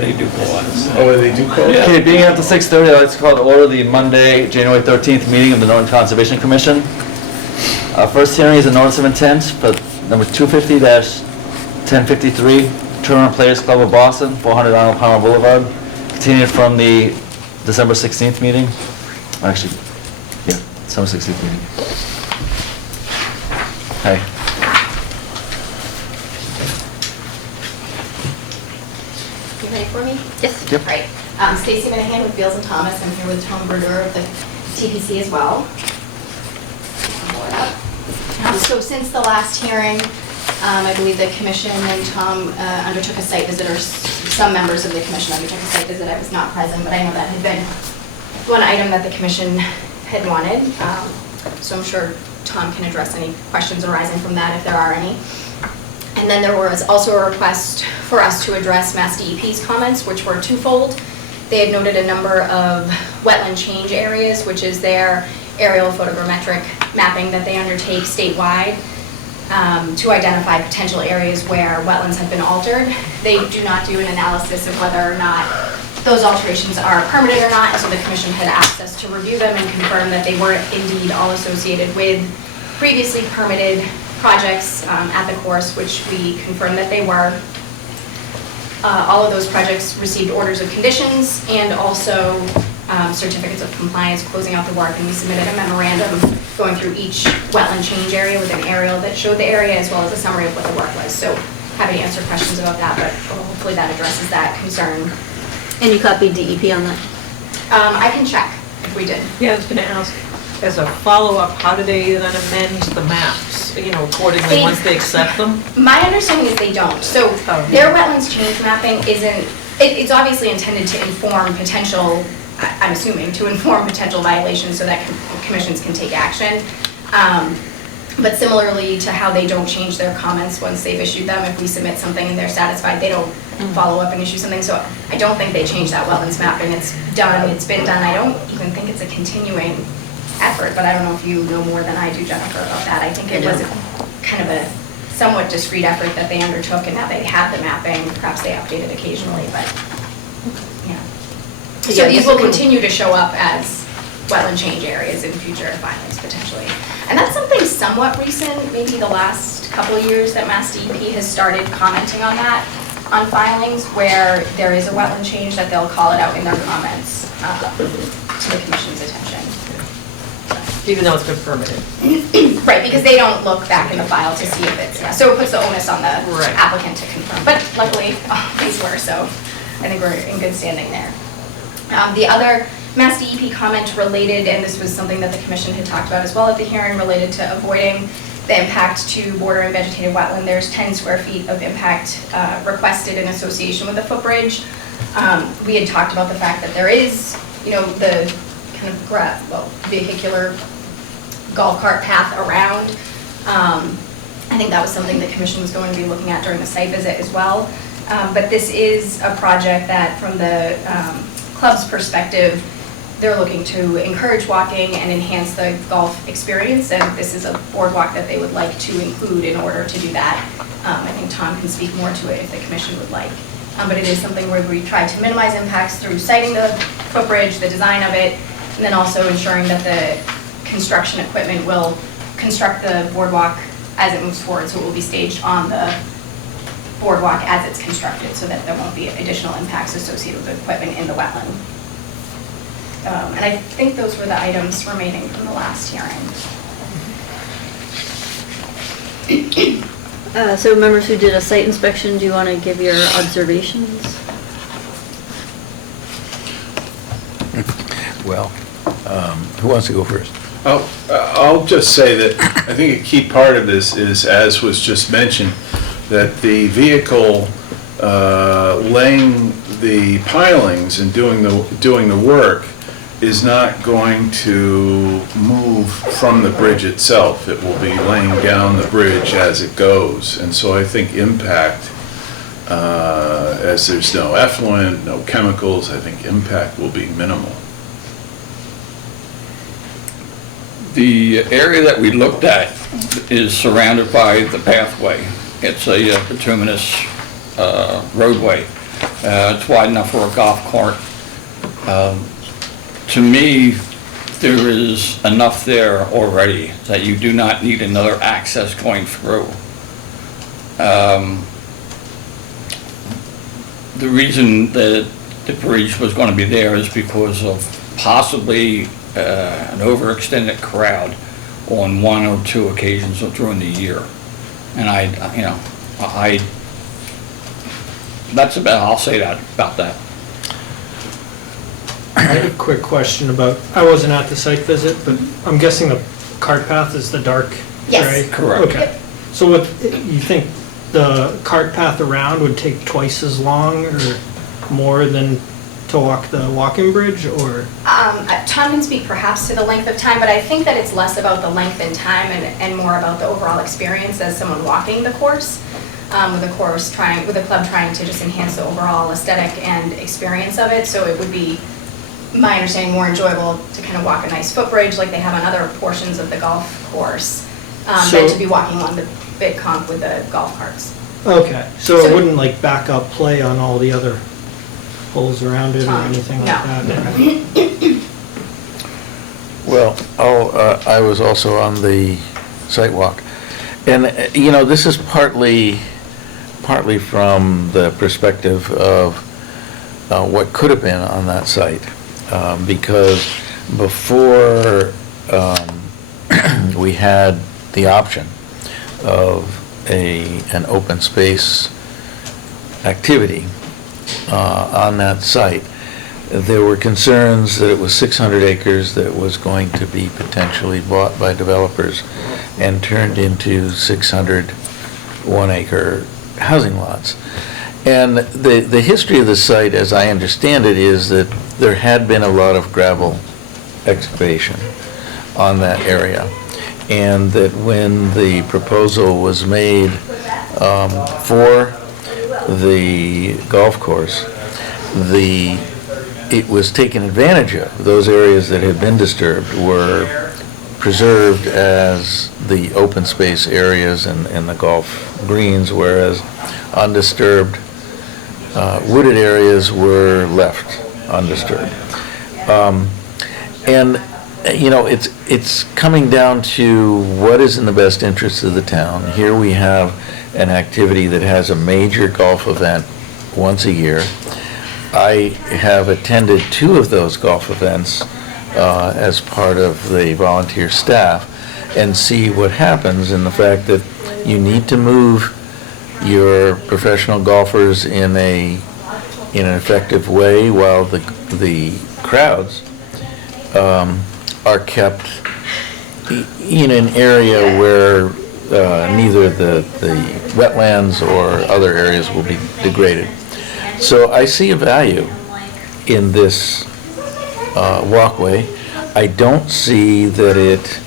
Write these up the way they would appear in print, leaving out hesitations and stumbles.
They do co-ops. Oh, they do call? Yeah. Okay, being after 6:30, I'd like to call to order the Monday, January 13th meeting of the Norton Conservation Commission. First hearing is a notice of intent for number 250-1053, Tournament Players Club of Boston, 400 Arnold Palmer Boulevard, continued from the December 16th meeting. Actually, yeah, December 16th meeting. Hey. You ready for me? Yes. Yep. Great. Stacy Minahan with Beals and Thomas. I'm here with Tom Brodeur of the TPC as well. So since the last hearing, I believe the commission and Tom undertook a site visit, or some members of the commission undertook a site visit. I was not present, but I know that had been one item that the commission had wanted. So I'm sure Tom can address any questions arising from that if there are any. And then there was also a request for us to address Mass DEP's comments, which were twofold. They had noted a number of wetland change areas, which is their aerial photogrammetric mapping that they undertake statewide to identify potential areas where wetlands have been altered. They do not do an analysis of whether or not those alterations are permitted or not, and so the commission had asked us to review them and confirm that they were indeed all associated with previously permitted projects at the course, which we confirmed that they were. All of those projects received orders of conditions and also certificates of compliance closing out the work, and we submitted a memorandum going through each wetland change area with an aerial that showed the area as well as a summary of what the work was. So happy to answer questions about that, but hopefully that addresses that concern. And you copied DEP on that? I can check if we did. Yeah, I was gonna ask, as a follow-up, how do they then amend the maps, accordingly, once they accept them? My understanding is they don't. So their wetlands change mapping isn't, it's obviously intended to inform potential, I'm assuming, to inform potential violations so that commissions can take action. But similarly to how they don't change their comments once they've issued them, if we submit something and they're satisfied, they don't follow up and issue something. So I don't think they changed that wetlands mapping. It's done, it's been done. I don't even think it's a continuing effort, but I don't know if you know more than I do, Jennifer, about that. I think it was kind of a somewhat discrete effort that they undertook, and now they have the mapping. Perhaps they update it occasionally, but yeah. So these will continue to show up as wetland change areas in future filings potentially. And that's something somewhat recent, maybe the last couple of years, that Mass DEP has started commenting on that on filings where there is a wetland change, that they'll call it out in their comments to the commission's attention. Even though it's been permitted. Right, because they don't look back in the file to see if it's, so it puts the onus on the applicant to confirm. But luckily, these were, so I think we're in good standing there. The other Mass DEP comment related, and this was something that the commission had talked about as well at the hearing, related to avoiding the impact to border and vegetated wetland. There's 10 square feet of impact requested in association with the footbridge. We had talked about the fact that there is, the kind of vehicular golf cart path around. I think that was something the commission was going to be looking at during the site visit as well. But this is a project that, from the club's perspective, they're looking to encourage walking and enhance the golf experience, and this is a boardwalk that they would like to include in order to do that. I think Tom can speak more to it if the commission would like. But it is something where we try to minimize impacts through siting the footbridge, the design of it, and then also ensuring that the construction equipment will construct the boardwalk as it moves forward, so it will be staged on the boardwalk as it's constructed, so that there won't be additional impacts associated with the equipment in the wetland. And I think those were the items remaining from the last hearing. So members who did a site inspection, do you want to give your observations? Well, who wants to go first? I'll just say that I think a key part of this is, as was just mentioned, that the vehicle laying the pilings and doing the work is not going to move from the bridge itself. It will be laying down the bridge as it goes. And so I think impact, as there's no effluent, no chemicals, I think impact will be minimal. The area that we looked at is surrounded by the pathway. It's a bituminous roadway. It's wide enough for a golf cart. To me, there is enough there already that you do not need another access going through. The reason that the bridge was going to be there is because of possibly an overextended crowd on one or two occasions during the year. And I'll say that about that. I have a quick question about, I wasn't at the site visit, but I'm guessing the cart path is the dark Yes. gray? Correct. Okay. Yep. So what, you think the cart path around would take twice as long or more than to walk the walking bridge, or? Tom can speak perhaps to the length of time, but I think that it's less about the length and time and more about the overall experience as someone walking the course. With the club trying to just enhance the overall aesthetic and experience of it. So it would be, my understanding, more enjoyable to kind of walk a nice footbridge like they have on other portions of the golf course than to be walking on the big comp with the golf carts. Okay, so So- it wouldn't like back up play on all the other holes around it or anything like No. that? Okay. Well, I was also on the site walk. And, this is partly from the perspective of what could have been on that site. Because before we had the option of an open space activity on that site, there were concerns that it was 600 acres that was going to be potentially bought by developers and turned into 600 one-acre housing lots. And the history of the site, as I understand it, is that there had been a lot of gravel excavation on that area. And that when the proposal was made for the golf course, it was taken advantage of. Those areas that had been disturbed were preserved as the open space areas and the golf greens, whereas undisturbed wooded areas were left undisturbed. And it's coming down to what is in the best interest of the town. Here we have an activity that has a major golf event once a year. I have attended 2 of those golf events as part of the volunteer staff and see what happens in the fact that you need to move your professional golfers in an effective way while the crowds are kept in an area where neither the wetlands or other areas will be degraded. So I see a value in this walkway. I don't see that it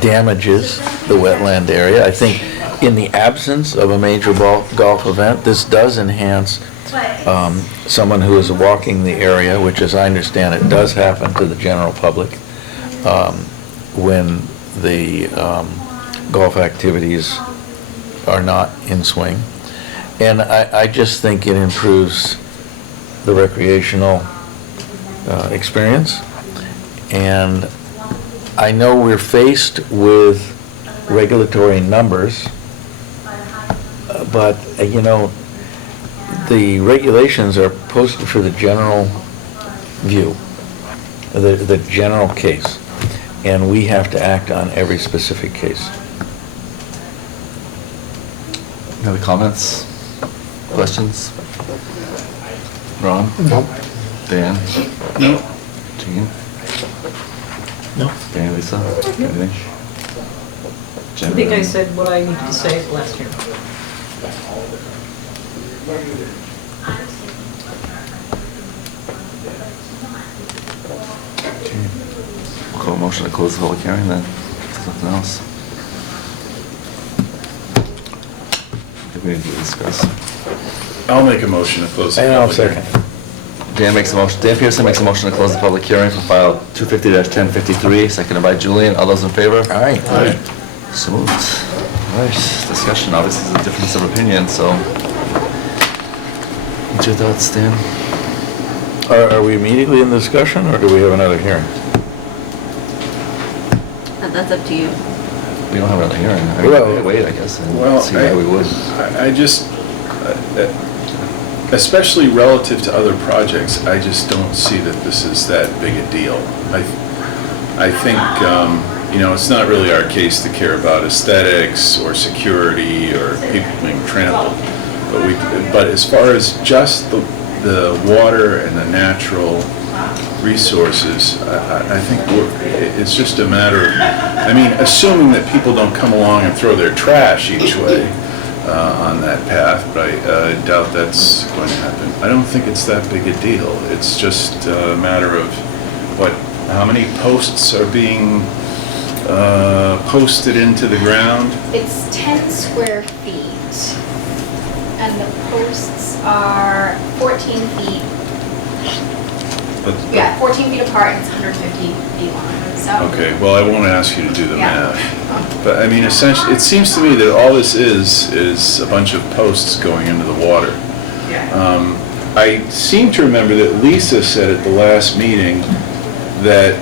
damages the wetland area. I think in the absence of a major golf event, this does enhance someone who is walking the area, which, as I understand it, does happen to the general public when the golf activities are not in swing. And I just think it improves the recreational experience. And I know we're faced with regulatory numbers, but, the regulations are posted for the general view, the general case, and we have to act on every specific case. Any other comments? Questions? Ron? No. Dan? No. Jean? No. Danny, Lisa? Anything? I think I said what I needed to say last year. We'll call a motion to close the public hearing then. Something else? I think we need to discuss. I'll make a motion to close the And I'll public hearing. second. Dan Pearson makes a motion to close the public hearing for file 250-1053, seconded by Julian. All those in favor? All right. So moved. All right, discussion, obviously is a difference of opinion, so. What's your thoughts, Stan? Are we immediately in discussion, or do we have another hearing? That's up to you. We don't have another hearing. I mean, Well- we could wait, I guess, Well, and see why we would. I just, especially relative to other projects, I just don't see that this is that big a deal. I think, it's not really our case to care about aesthetics or security or people being trampled. But as far as just the water and the natural resources, I think it's just a matter of, assuming that people don't come along and throw their trash each way on that path, but I doubt that's going to happen. I don't think it's that big a deal. It's just a matter of how many posts are being posted into the ground? It's 10 square feet, and the posts are 14 feet. Yeah, 14 feet apart, and it's 150 feet long, so. Okay, well, I won't ask you to do the Yeah. math. But essentially, it seems to me that all this is a bunch of posts going into the water. I seem to remember that Lisa said at the last meeting that,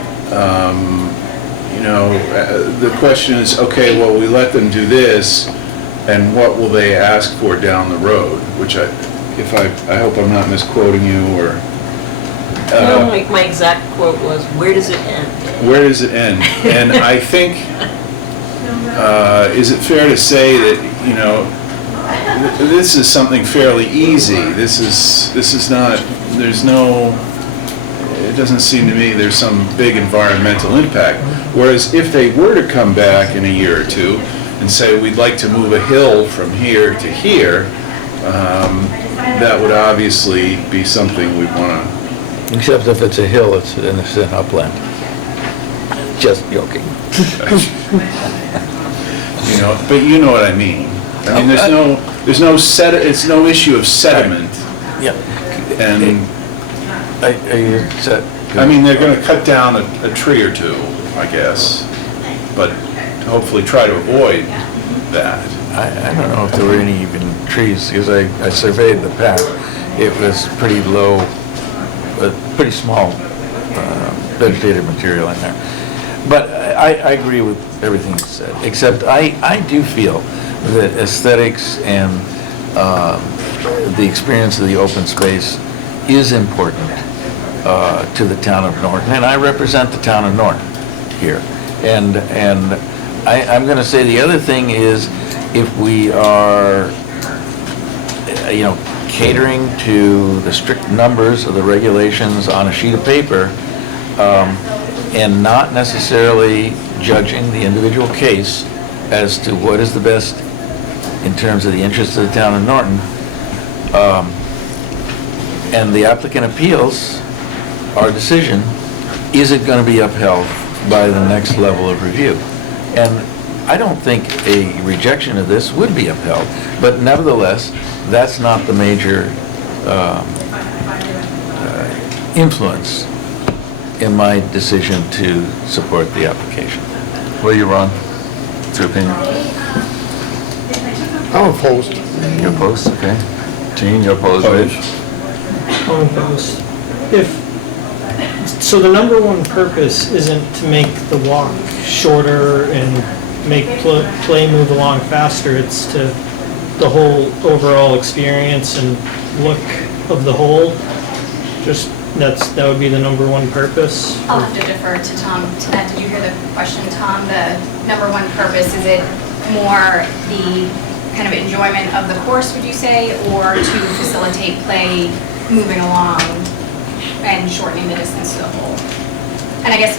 the question is, okay, well, we let them do this, and what will they ask for down the road? Which I hope I'm not misquoting you, or... No, my exact quote was, "Where does it end?" Where does it end? And I think, is it fair to say that, this is something fairly easy? This is not, it doesn't seem to me there's some big environmental impact. Whereas if they were to come back in a year or two and say, we'd like to move a hill from here to here, that would obviously be something we'd want to... Except if it's a hill, it's an upland. Just joking. But you know what I mean. There's no issue of sediment, Yeah. and they're going to cut down a tree or two, I guess, but hopefully try to avoid that. I don't know if there were any even trees, because I surveyed the path. It was pretty low, pretty small vegetative material in there. But I agree with everything you said, except I do feel that aesthetics and the experience of the open space is important to the town of Norton, and I represent the town of Norton here. And I'm going to say the other thing is, if we are, catering to the strict numbers of the regulations on a sheet of paper, and not necessarily judging the individual case as to what is the best in terms of the interests of the town of Norton, and the applicant appeals our decision, is it going to be upheld by the next level of review? And I don't think a rejection of this would be upheld, but nevertheless, that's not the major influence in my decision to support the application. What are you, Ron? What's your opinion? I'm opposed. You're opposed, okay. Gene, you're opposed, right? I'm opposed. So the number one purpose isn't to make the walk shorter and make play move along faster, it's to the whole overall experience and look of the whole. That would be the number one purpose. I'll have to defer to Tom to that. Did you hear the question, Tom? The number one purpose, is it more the kind of enjoyment of the course, would you say, or to facilitate play moving along and shortening the distance to the hole? And I guess,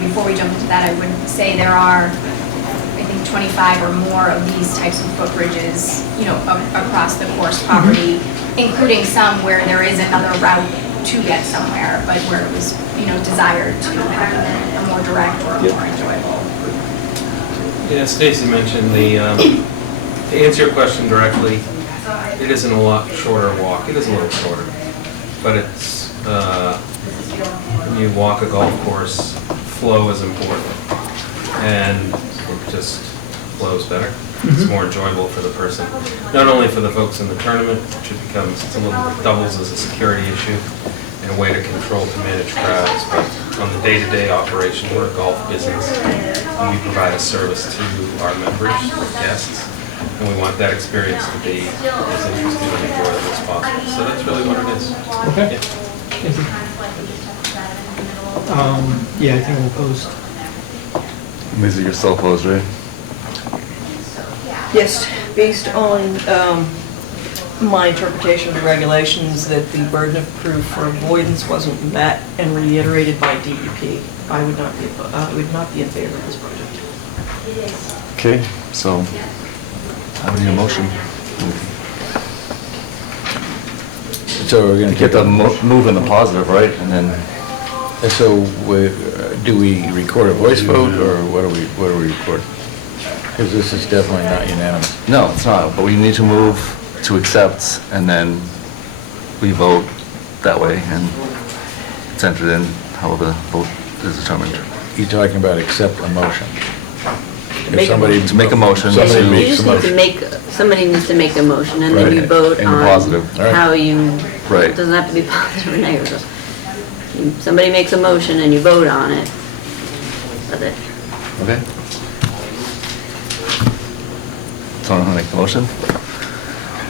before we jump into that, I would say there are, I think, 25 or more of these types of footbridges, across the course property, including some where there is another route to get somewhere, but where it was, desired to have a more direct or more enjoyable. Yeah, Stacy mentioned to answer your question directly, it isn't a lot shorter walk. It is a little shorter, but it's, when you walk a golf course, flow is important. And it just, flows better. It's more enjoyable for the person, not only for the folks in the tournament, which it becomes, it's a little doubles as a security issue and a way to control, to manage crowds, but on the day-to-day operation, we're a golf business, and we provide a service to our members, our guests, and we want that experience to be as interesting and enjoyable as possible. So that's really what it is. Okay. Yeah. Yeah, I think we'll post. Lisa, you're still opposed, right? Yes, based on my interpretation of the regulations that the burden of proof for avoidance wasn't met and reiterated by DEP, I would not be in favor of this project. Okay, so I would need a motion. So we're gonna Get get the the, move in the positive, right? And then, so do we record a voice vote, or what do we record? Because this is definitely not unanimous. no, it's not, but we need to move to accept, and then we vote that way, and it's entered in however the vote is determined. You're talking about accept a motion. If Make a somebody- To make a motion Somebody to- You makes just a need to motion. make, somebody needs to make a motion, and then you Right. vote In the on positive. All right. how you, Right. it doesn't have to be positive or negative. Somebody makes a motion and you vote on it. That's it. Okay? Someone want to make the motion?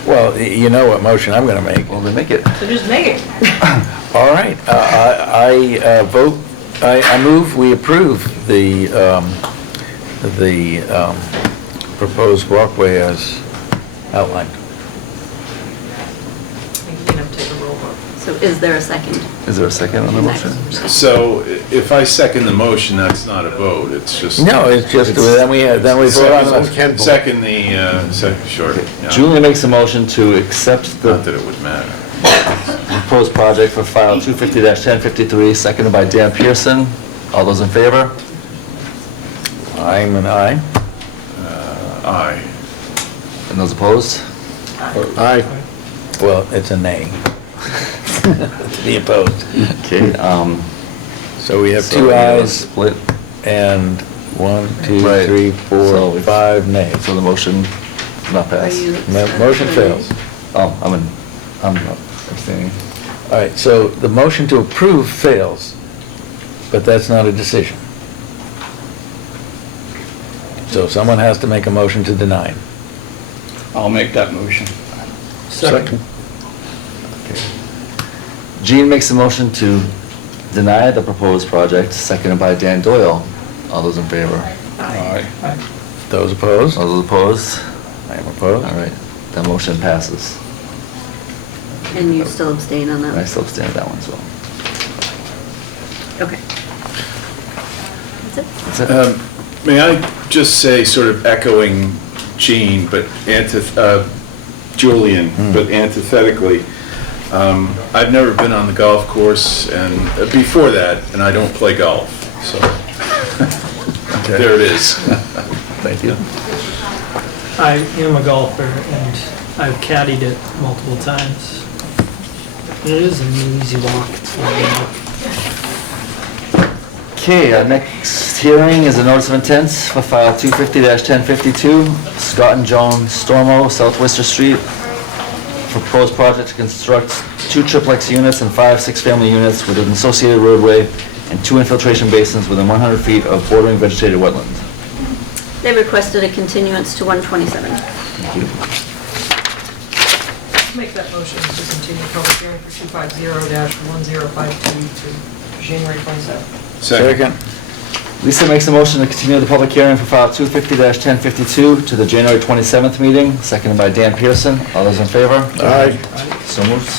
Well, you know what motion I'm gonna make. Well, then make it. So just make it. All right, I move we approve the proposed walkway as outlined. You know, take a roll vote. So is there a second? Is there a second on the motion? So if I second the motion, that's not a vote, it's just. No, it's just, then we vote on the. Second sure. yeah. Julie makes a motion to accept Not the that it would matter. proposed project for file 250-1053, seconded by Dan Pearson. All those in favor? I'm an aye. Aye. And those opposed? Aye. Well, it's a nay. Be opposed. Okay, So we have so two we have a ayes Split, and 1, 2, Right. 3, So 4, we- 5 nays. so the motion not Are passed. you? Motion fails. Oh, I'm abstaining. All right, so the motion to approve fails, but that's not a decision. So someone has to make a motion to deny. I'll make that motion. Second. Gene makes a motion to deny the proposed project, seconded by Dan Doyle. All those in favor? Aye. Those opposed? All those opposed? I am opposed. All right, that motion passes. And you still abstain on And I that? still abstain on that one as well. Okay. That's it? That's it. May I just say, sort of echoing Jean, but Julian, but antithetically, I've never been on the golf course, and before that, and I don't play golf, so there it is. Thank you. I am a golfer and I've caddied it multiple times. It is an easy walk. It's not bad. Okay, our next hearing is a notice of intent for file 250-1052, Scott and Joan Stormo, South Worcester Street, for proposed project to construct 2 triplex units and 5 six-family units with an associated roadway and 2 infiltration basins within 100 feet of bordering vegetated wetland. They requested a continuance to 127. Thank you. Make that motion to continue public hearing for 250-1052 to January 27th. Second. Lisa makes a motion to continue the public hearing for file 250-1052 to the January 27th meeting, seconded by Dan Pearson. All those in favor? Aye. So moved.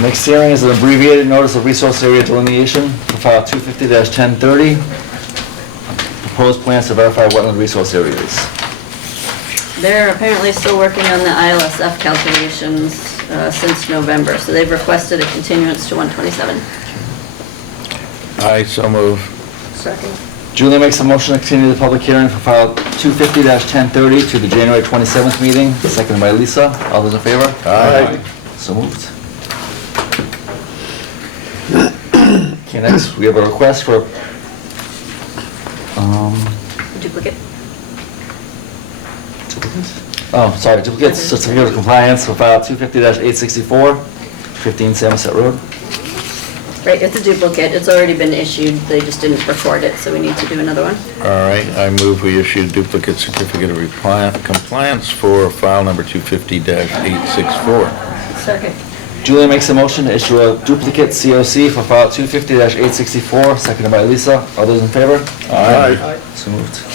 Next hearing is an abbreviated notice of resource area delineation for file 250-1030, proposed plans to verify wetland resource areas. They're apparently still working on the ILSF calculations since November, so they've requested a continuance to 127. I so move. Second. Julie makes a motion to continue the public hearing for file 250-1030 to the January 27th meeting, seconded by Lisa. All those in favor? Aye. So moved. Okay, next, we have a request for, duplicate. Oh, sorry, duplicates, certificate of compliance for file 250-864, 15 Samoset Road. Right, it's a duplicate, it's already been issued, they just didn't record it, so we need to do another one. All right, I move we issue duplicate certificate of compliance for file number 250-864. Second. Julie makes a motion to issue a duplicate COC for file 250-864, seconded by Lisa. All those in favor? Aye. So moved.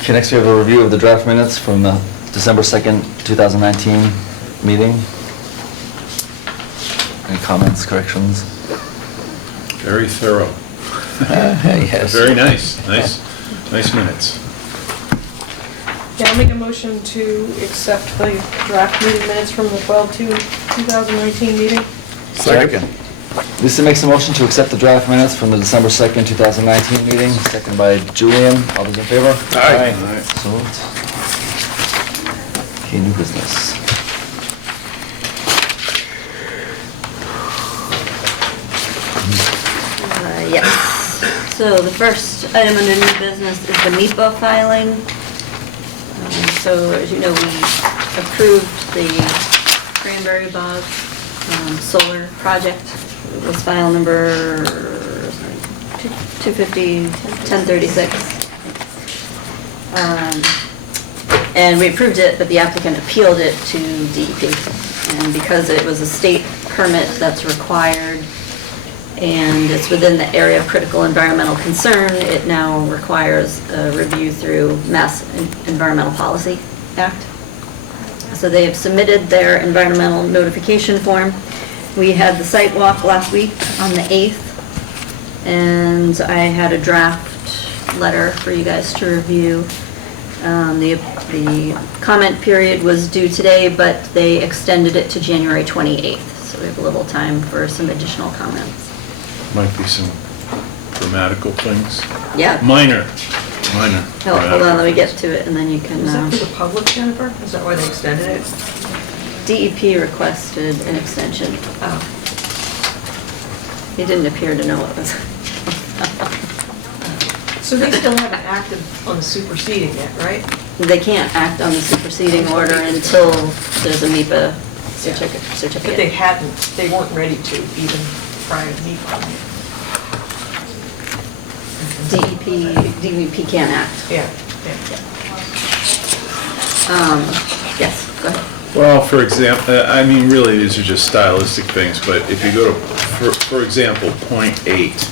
Okay, next we have a review of the draft minutes from the December 2nd, 2019 meeting. Any comments, corrections? Very thorough. Yes. Very nice minutes. Yeah, I'll make a motion to accept the draft meeting minutes from the 12/2/2019 meeting. Second. Lisa makes a motion to accept the draft minutes from the December 2nd, 2019 meeting, seconded by Julian. All those in favor? Aye. So moved. Okay, new business. Yes. So the first item under new business is the MIPA filing. So as you know, we approved the Cranberry Bog solar project. It was file number 250-1036. And we approved it, but the applicant appealed it to DEP. And because it was a state permit that's required, and it's within the area of critical environmental concern, it now requires a review through Mass Environmental Policy Act. So they have submitted their environmental notification form. We had the site walk last week on the 8th, and I had a draft letter for you guys to review. The comment period was due today, but they extended it to January 28th, so we have a little time for some additional comments. Might be some grammatical things. Yeah. Minor. Hold on, let me get to it, and then you can... Is that for the public, Jennifer? Is that why they extended it? DEP requested an extension. Oh. He didn't appear to know what was... So they still haven't acted on the superseding yet, right? They can't act on the superseding order until there's a MIPA certificate. But they weren't ready to even prior to NEPA. DEP can't act. Yeah. Yes, go ahead. Well, for example, I mean, really, these are just stylistic things, but if you go to, for example, point 8.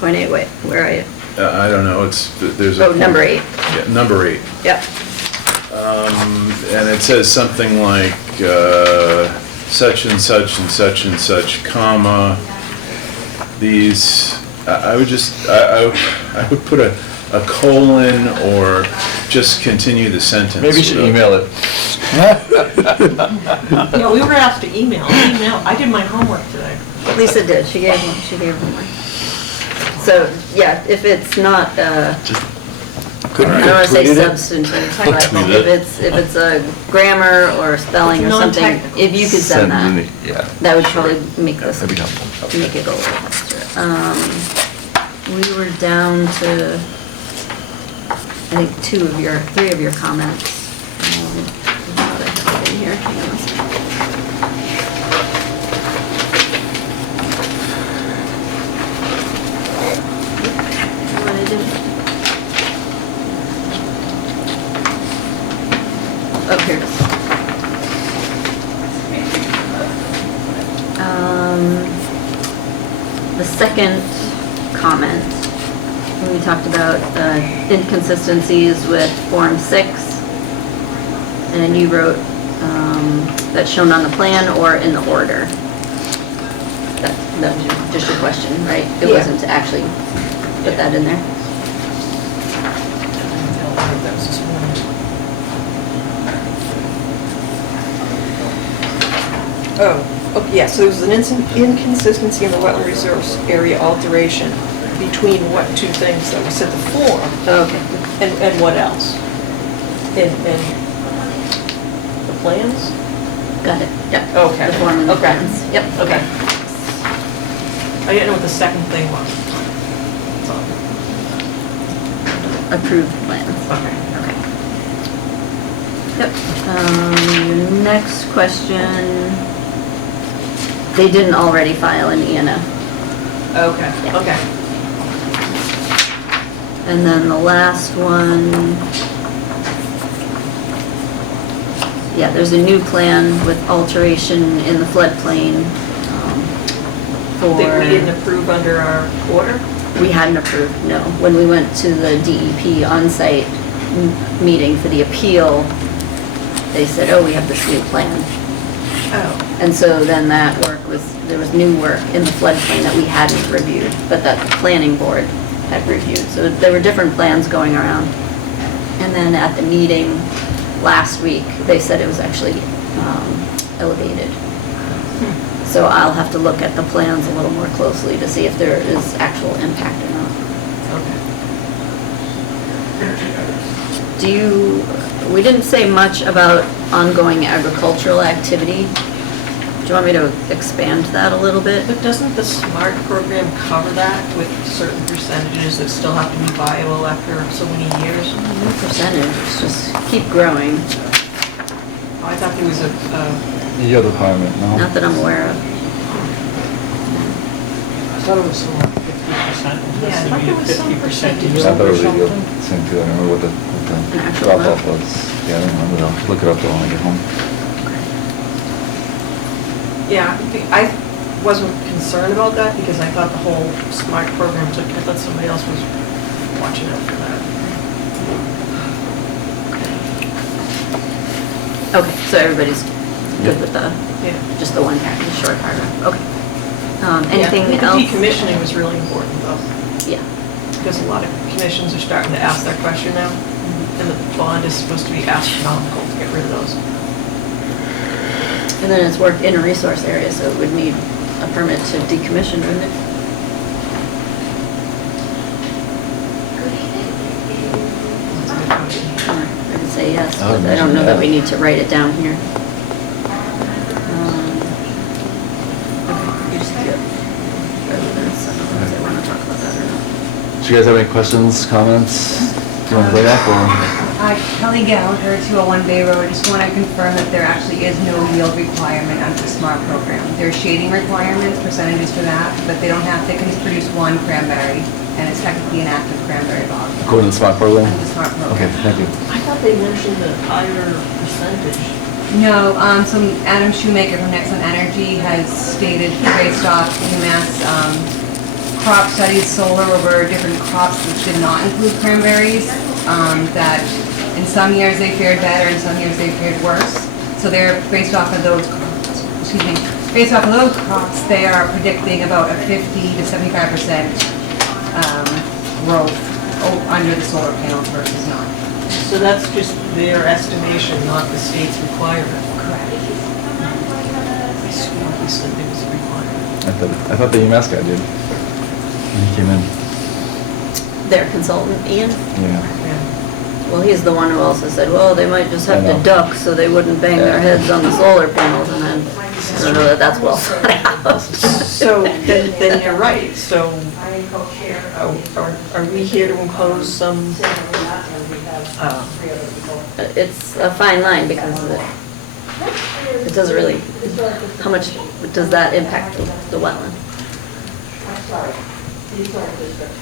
Point 8, wait, where are you? I don't know, there's a... Oh, number 8. Yeah, number 8. Yep. And it says something like, such and such and such and such, comma, these, I would put a colon or just continue the sentence. Maybe you should email it. Yeah, we were asked to email. I did my homework today. Lisa did, she gave them one. So, yeah, if it's not, I don't want to say substantive, but if it's a grammar or spelling or something, Non-technical. if you could send that, Yeah. that would probably make this, That'd be helpful. make it go a little faster. We were down to, I think, 3 of your comments. I thought I had it in here, hang on a second. What I did. Oh, here it is. The second comment, when we talked about inconsistencies with Form 6, and you wrote that's shown on the plan or in the order. That was just your question, right? It Yeah. wasn't to actually put that in there? That was this morning. Oh, yeah, so there was an inconsistency in the wetland resource area alteration between what two things that we said the form Okay. and what else? And the plans? Got it, yep. Okay. The form and the Okay. plans, yep. Okay. I didn't know what the second thing was. That's all. Approved plans. Okay. Okay. Yep. Next question. They didn't already file an ENF. Okay, Yeah. okay. And then the last one. Yeah, there's a new plan with alteration in the floodplain for. That we didn't approve under our order? We hadn't approved, no. When we went to the DEP on-site meeting for the appeal, they said, oh, we have this new plan. Oh. And so then that work was, there was new work in the floodplain that we hadn't reviewed, but that the planning board had reviewed. So there were different plans going around. And then at the meeting last week, they said it was actually elevated. So I'll have to look at the plans a little more closely to see if there is actual impact or not. Okay. We didn't say much about ongoing agricultural activity. Do you want me to expand that a little bit? But doesn't the SMART program cover that with certain percentages that still have to be viable after so many years? No percentage, it's just keep growing, Oh, I thought there was a, Yield requirement, no? not that I'm aware of. I thought it was somewhere 50%. Yeah, I thought there was some 50% percentage. yield I thought it or was a yield, something. same too, I remember what the Actual drop amount? off was. Yeah, I don't remember though, look it up though when I get home. yeah, I wasn't concerned about that because I thought the whole SMART program took, I thought somebody else was watching out for that. Okay, so everybody's good with the, Yeah. just the one paragraph, the short paragraph, okay. Anything Yeah, else? the decommissioning was really important though, Yeah, because a lot of commissions are starting to ask that question now. And the bond is supposed to be astronomical to get rid of those. and then it's worked in a resource area, so it would need a permit to decommission, wouldn't it? I would say yes, I would but I don't mention know that that. we need to write it down here. Okay, you just do it. Rather than, so I don't know if they want to talk about that or not. Do you guys have any questions, comments? Do you want to play up or? Kelly Gallagher, 201 Bay Road. I just want to confirm that there actually is no yield requirement under the SMART program. There are shading requirements, percentages for that, but they don't have, they can just produce one cranberry, and it's technically an active cranberry bog According to the SMART program? under the SMART program. Okay, thank you. I thought they mentioned a higher percentage. No, so Adam Shoemaker from Nexon Energy has stated based off UMass crop studies, solar over different crops which did not include cranberries, that in some years they fared better, in some years they fared worse. So they're based off of those, based off of those crops, they are predicting about a 50 to 75% growth under the solar panels versus not. So that's just their estimation, not the state's requirement. Correct. I swore they said there was a requirement. I thought the UMass guy did. When he came in. Their consultant, Ian? Yeah. Yeah. Well, he's the one who also said, well, they might just have I to know. duck so they wouldn't bang their heads on the solar panels, and then, I don't know that that's well thought out. So then you're right. So are we here to impose some, It's a fine line because it doesn't really, how much does that impact the wetland?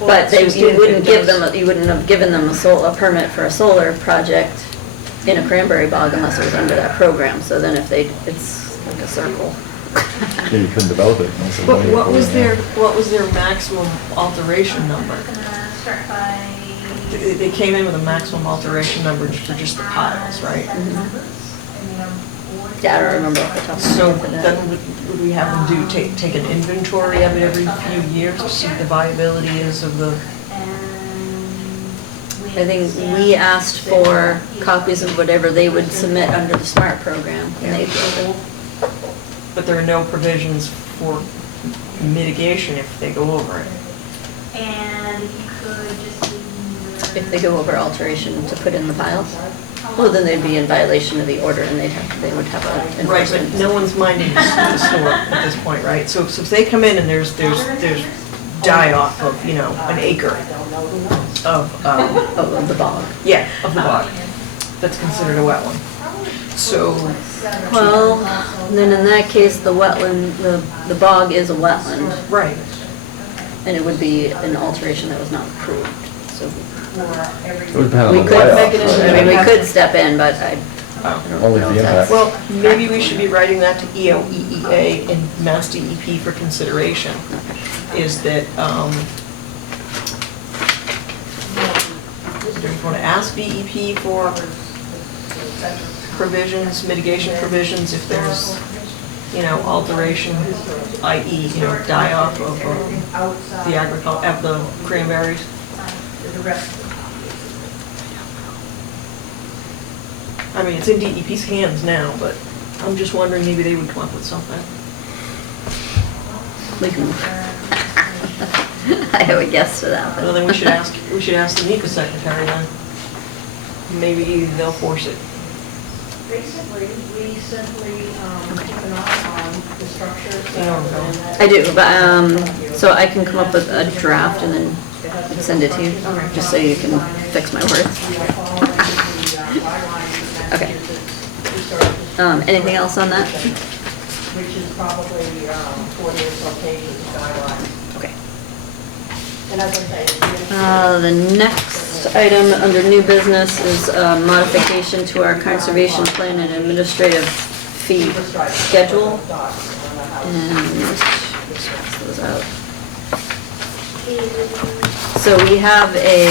But you wouldn't give them, you wouldn't have given them a permit for a solar project in a cranberry bog unless it was under that program. So then if they, it's like a circle. Yeah, you couldn't develop it. unless it but was what was their maximum alteration number? They came in with a maximum alteration number for just the piles, right? Yeah, I don't remember off the top of my So head for that. then would we have them take an inventory of it every few years to see what the viability is of the, I think we asked for copies of whatever they would submit under the SMART program, and they did it. but there are no provisions for mitigation if they go over it? If they go over alteration to put in the files, well, then they'd be in violation of the order, and they would have a Right, enforcement. but no one's minding the store at this point, right? So if they come in and there's die-off of, you know, an acre of, Of the bog. yeah, of the bog, that's considered a wetland. So, Well, then in that case, the wetland, the bog is a wetland, right, and it would be an alteration that was not approved, so. It would depend on We the could layout. make it, I mean, we could step in, but I don't Only know the if that's. impact. well, maybe we should be writing that to EOEEA and Mass DEP for consideration, is that, do you want to ask DEP for provisions, mitigation provisions, if there's, you know, alteration, i.e., you know, die-off of the of the cranberries? I mean, it's in DEP's hands now, but I'm just wondering, maybe they would come up with something. We can. I have a guess to that, Well, but. then we should ask the NEPA secretary then. Maybe they'll force it. Basically, we simply keep an eye on the structure. I do, but, so I can come up with a draft and then send it to you, just so you can fix my words. Okay. Anything else on that? Which is probably 40 or so pages of guidelines. Okay. And as I say, The next item under new business is a modification to our conservation plan and administrative fee schedule. And let's pass those out. So we have a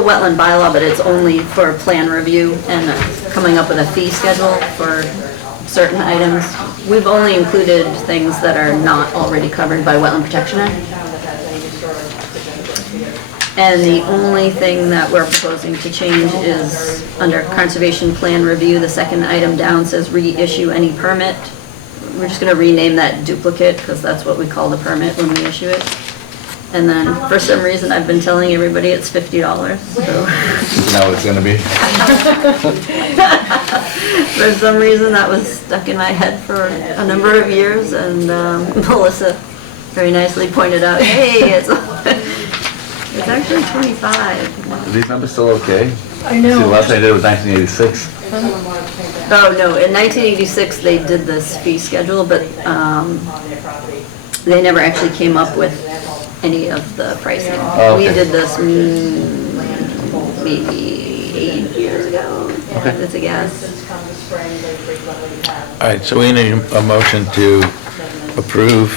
wetland bylaw, but it's only for plan review and coming up with a fee schedule for certain items. We've only included things that are not already covered by Wetland Protection Act. And the only thing that we're proposing to change is under conservation plan review, the second item down says reissue any permit. We're just gonna rename that duplicate, because that's what we call the permit when we issue it. And then, for some reason, I've been telling everybody it's $50, so. Now it's gonna be. For some reason, that was stuck in my head for a number of years, and Melissa very nicely pointed out, hey, it's actually 25. Are these numbers still okay? I See, the last I did was 1986. Oh, no, in 1986, they did this fee schedule, but they never actually came up with any of the pricing. Oh, okay. We did this maybe 8 years ago. Okay. That's a guess. All right, so we need a motion to approve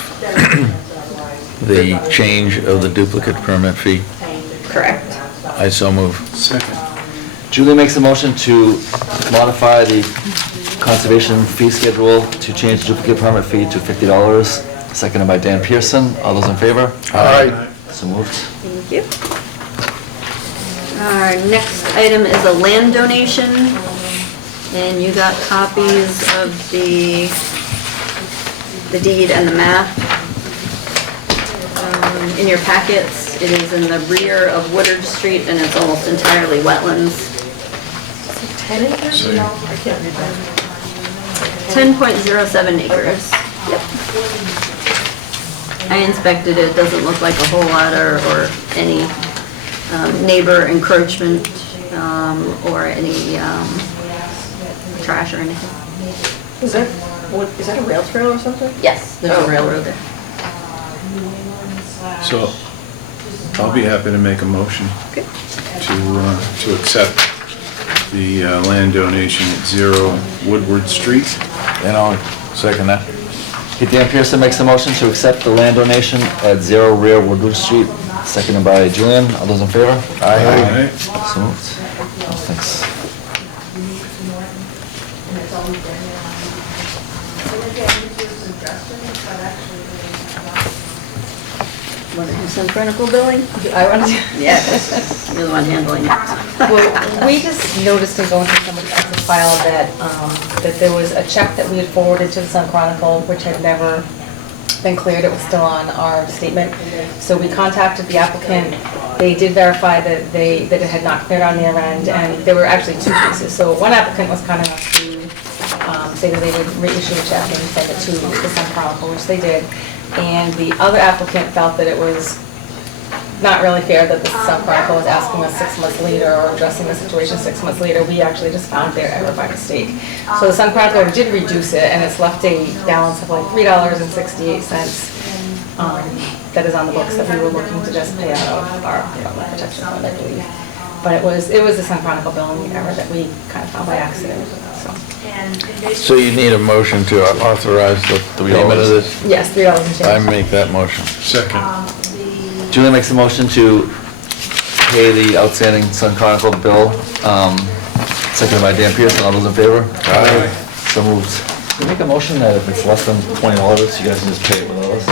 the change of the duplicate permit fee. Correct. I so move. Second. Julie makes a motion to modify the conservation fee schedule to change the duplicate permit fee to $50. Seconded by Dan Pearson. All those in favor? Aye. So moved. Thank you. Our next item is a land donation, and you got copies of the deed and the map. In your packets, it is in the rear of Woodard Street, and it's almost entirely wetlands. 10 acres? So- I can't read that. 10.07 acres. Yep. I inspected it, doesn't look like a whole lot or any neighbor encroachment or any trash or anything. Is that a rail trail or something? Yes, there's a railroad there. So I'll be happy to make a motion Okay. to accept the land donation at 0 Woodward Street. And I'll second that. Okay, Dan Pearson makes a motion to accept the land donation at 0 rear Woodward Street, seconded by Julian. All those in favor? Aye. So moved. Thanks. And it's always been there. And again, these are suggestions, but actually, Want to do some Chronicle billing? I wanted to. Yes, you're the one handling it. Well, we just noticed in going through somebody else's file that, that there was a check that we had forwarded to the Sun Chronicle, which had never been cleared. It was still on our statement. So we contacted the applicant. They did verify that that it had not cleared on their end, and there were actually two cases. So one applicant was kind enough to say that they would reissue a check and send it to the Sun Chronicle, which they did. And the other applicant felt that it was not really fair that the Sun Chronicle was asking us 6 months later or addressing the situation 6 months later. We actually just found their error by mistake. So the Sun Chronicle did reduce it, and it's left a balance of like $3.68 that is on the books that we were looking to just pay out of our protection fund, I believe. But it was the Sun Chronicle billing error that we kind of found by accident, so. So you need a motion to authorize the payment of this? Yes, $3 and change. I make that motion. Second. Julie makes a motion to pay the outstanding Sun Chronicle bill, seconded by Dan Pearson. All those in favor? Aye. So moved. Can you make a motion that if it's less than $20, you guys can just pay it with us?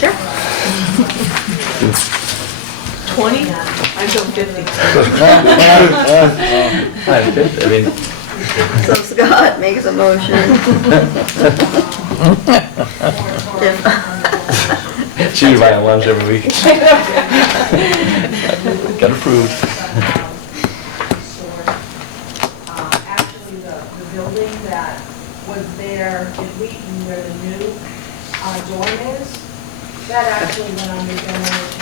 Sure. 20? I go 50. I mean, So Scott makes a motion. she be buying lunch every week. Got approved. actually, the building that was there in Wheaton where the new dorm is, that actually went under demolition.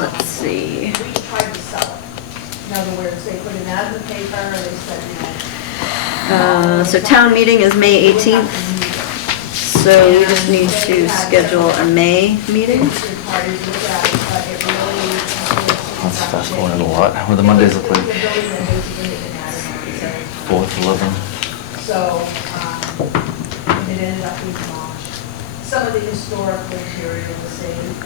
Let's see. We tried to sell it. In other words, they put an ad in the paper, and they said, So town meeting is May 18th, so we just need to schedule a May meeting. third parties look at it, but it really. That's fast going a lot. What do the Mondays look like? 4th, 11th. So, it ended up being demolished. Some of the historic material was saved.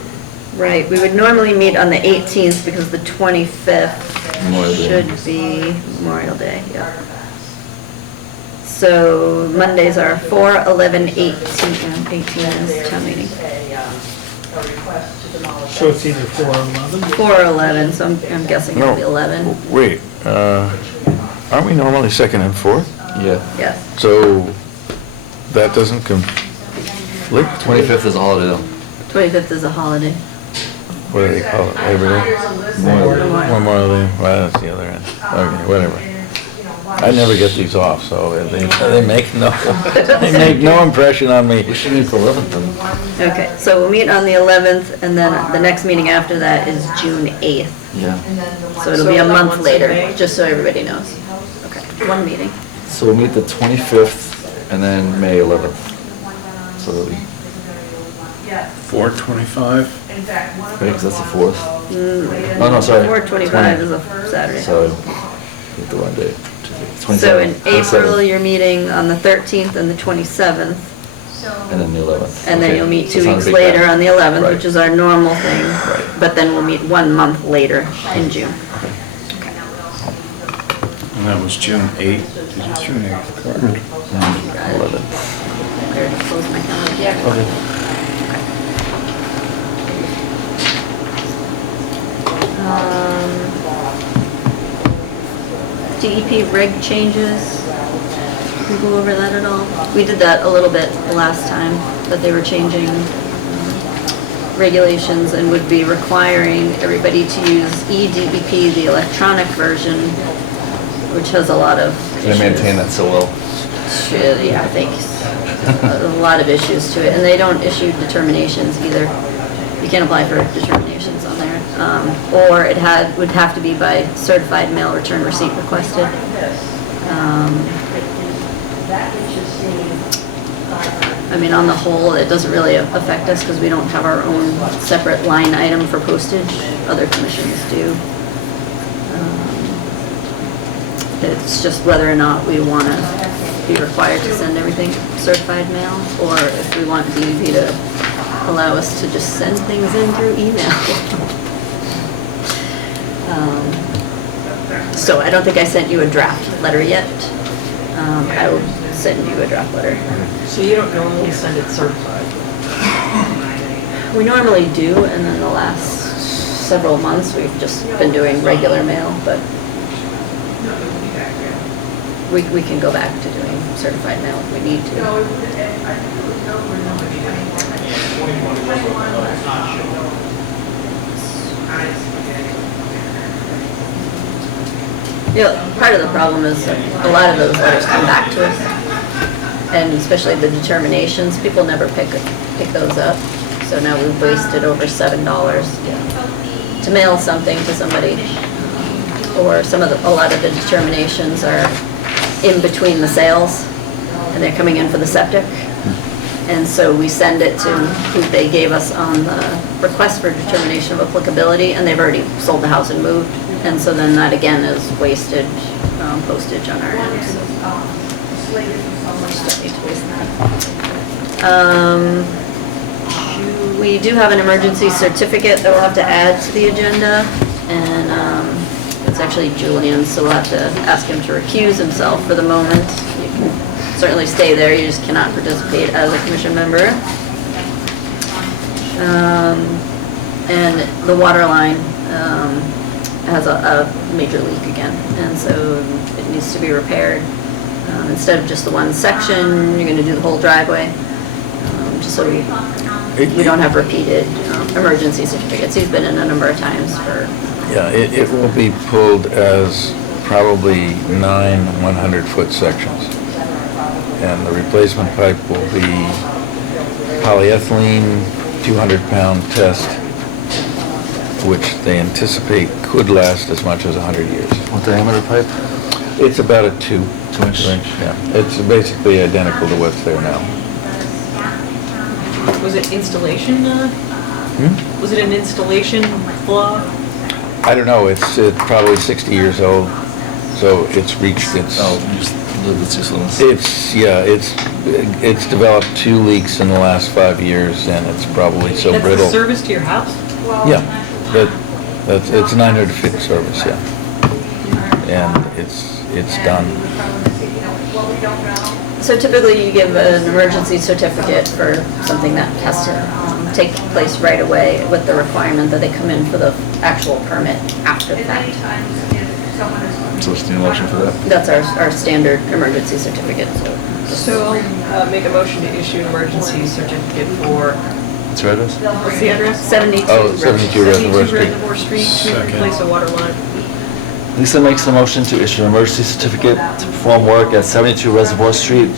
Right, we would normally meet on the 18th because the 25th Memorial Day. should be Memorial Day, yeah. So Mondays are 4, 11, 18, 18 is town meeting. A request to demolish. So it's either 4 or 11? 4 or 11, so I'm guessing it'll be 11. Wait, aren't we normally second and fourth? Yeah. Yes. So that doesn't conflict? 25th is a holiday though. 25th is a holiday. What do they call it, Labor Day? Memorial Day, well, that's the other end. Okay, whatever. I never get these off, so they make no, they make no impression on me. We should meet the 11th then. Okay, so we'll meet on the 11th, and then the next meeting after that is June 8th. Yeah. So it'll be a So month once in later, May? just so everybody knows. Okay, one meeting. So we'll meet the 25th and then May 11th. So that'll be, Yeah, 425? in fact, one of right, them. 'cause that's the 4th. Oh, no, sorry. 4/25 is a Saturday. So, hit the wrong date. So in 27th, April, you're meeting on the 13th and the 27th, And then the 11th. and then Okay. you'll meet 2 It's not a weeks big later gap. on the 11th, Right. which is our normal thing. Right. But then we'll meet 1 month later in June. And that was June 8th. June 8th, correct. 11th. There, close my calendar. Okay. DEP reg changes. Did we go over that at all? We did that a little bit the last time, that they were changing regulations and would be requiring everybody to use eDEP, the electronic version, which has a lot of They maintain that so well. Should, yeah, I think a lot of issues to it, and they don't issue determinations either. You can't apply for determinations on there. Or would have to be by certified mail return receipt requested. I mean, on the whole, it doesn't really affect us because we don't have our own separate line item for postage. Other commissions do. It's just whether or not we want to be required to send everything certified mail, or if we want DEP to allow us to just send things in through email. So I don't think I sent you a draft letter yet. I will send you a draft letter. So you don't normally send it certified? We normally do, and then the last several months, we've just been doing regular mail, but we can go back to doing certified mail if we need to. Part of the problem is that a lot of those letters come back to us, and especially the determinations, people never pick those up. So now we've wasted over $7 to mail something to somebody. Or a lot of the determinations are in between the sales, and they're coming in for the septic. And so we send it to who they gave us on the request for determination of applicability, and they've already sold the house and moved. And so then that again is wasted postage on our end. So just don't need to waste that. We do have an emergency certificate that we'll have to add to the agenda, and it's actually Julian's, so we'll have to ask him to recuse himself for the moment. You can certainly stay there, you just cannot participate as a commission member. And the water line has a major leak again, and so it needs to be repaired. Instead of just the one section, you're gonna do the whole driveway, just so we don't have repeated emergency certificates. He's been in a number of times for... Yeah, it will be pulled as probably 9 100-foot sections. And the replacement pipe will be polyethylene 200-pound test, which they anticipate could last as much as 100 years. What diameter pipe? It's about a 2 inch. Yeah, it's basically identical to what's there now. Was it installation, was it an installation flaw? I don't know, it's probably 60 years old, so it's reached its... It's developed 2 leaks in the last 5 years, and it's probably so That's brittle. the service to your house? Yeah, it's 900-foot service, yeah. And it's done. So typically you give an emergency certificate for something that has to take place right away, with the requirement that they come in for the actual permit after the fact. So what's the motion for that? That's our standard emergency certificate, So I'll make a motion to issue an emergency certificate for, What's your address? what's the address? 72. Oh, 72 Reservoir Street. Reservoir Street, to replace a water line. Lisa makes a motion to issue an emergency certificate to perform work at 72 Reservoir Street,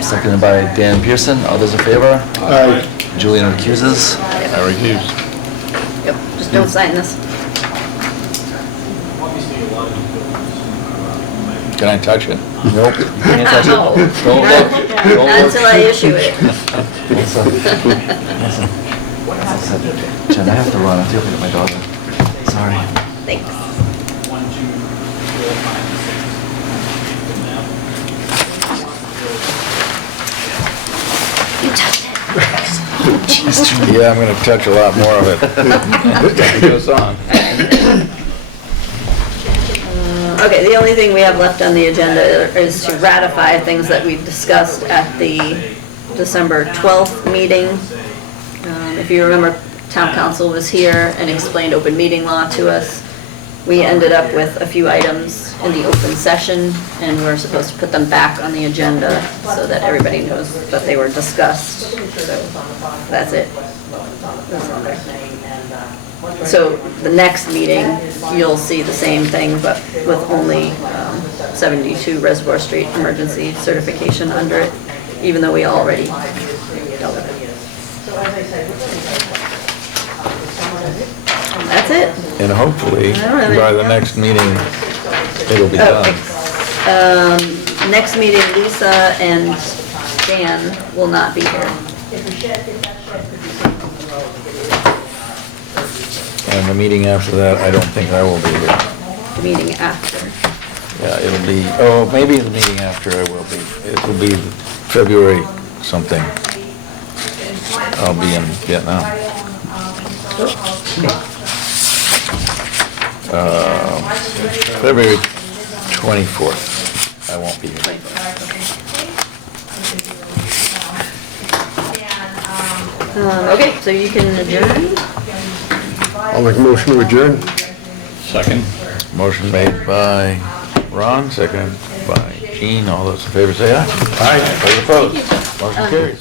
seconded by Dan Pearson. All those in favor? Aye. Julian recuses. I recuse. Yep, just don't sign this. Can I touch it? Nope. You can't touch it. No. Don't look. Don't Not look. until I issue it. Listen. Jen, I have to run. I have to go pick up my daughter. Sorry. Thanks. You touched it. Yeah, I'm gonna touch a lot more of it. It goes on. Okay, the only thing we have left on the agenda is to ratify things that we discussed at the December 12th meeting. If you remember, town council was here and explained open meeting law to us. We ended up with a few items in the open session, and we're supposed to put them back on the agenda so that everybody knows that they were discussed. So that's it. That's on there. So the next meeting, you'll see the same thing, but with only 72 Reservoir Street emergency certification under it, even though we already dealt with it. That's it. And hopefully, I don't have by anything the next meeting, it'll be done. Next meeting, Lisa and Dan will not be here. And the meeting after that, I don't think I will be here. The meeting after. Yeah, it'll be, oh, maybe the meeting after I will be. It will be February something. I'll be in Vietnam. February 24th. I won't be here. Okay, so you can adjourn. I'll make a motion to adjourn. Second? Motion made by Ron, seconded by Gene. All those in favor say aye. Aye. Those opposed? Motion carries.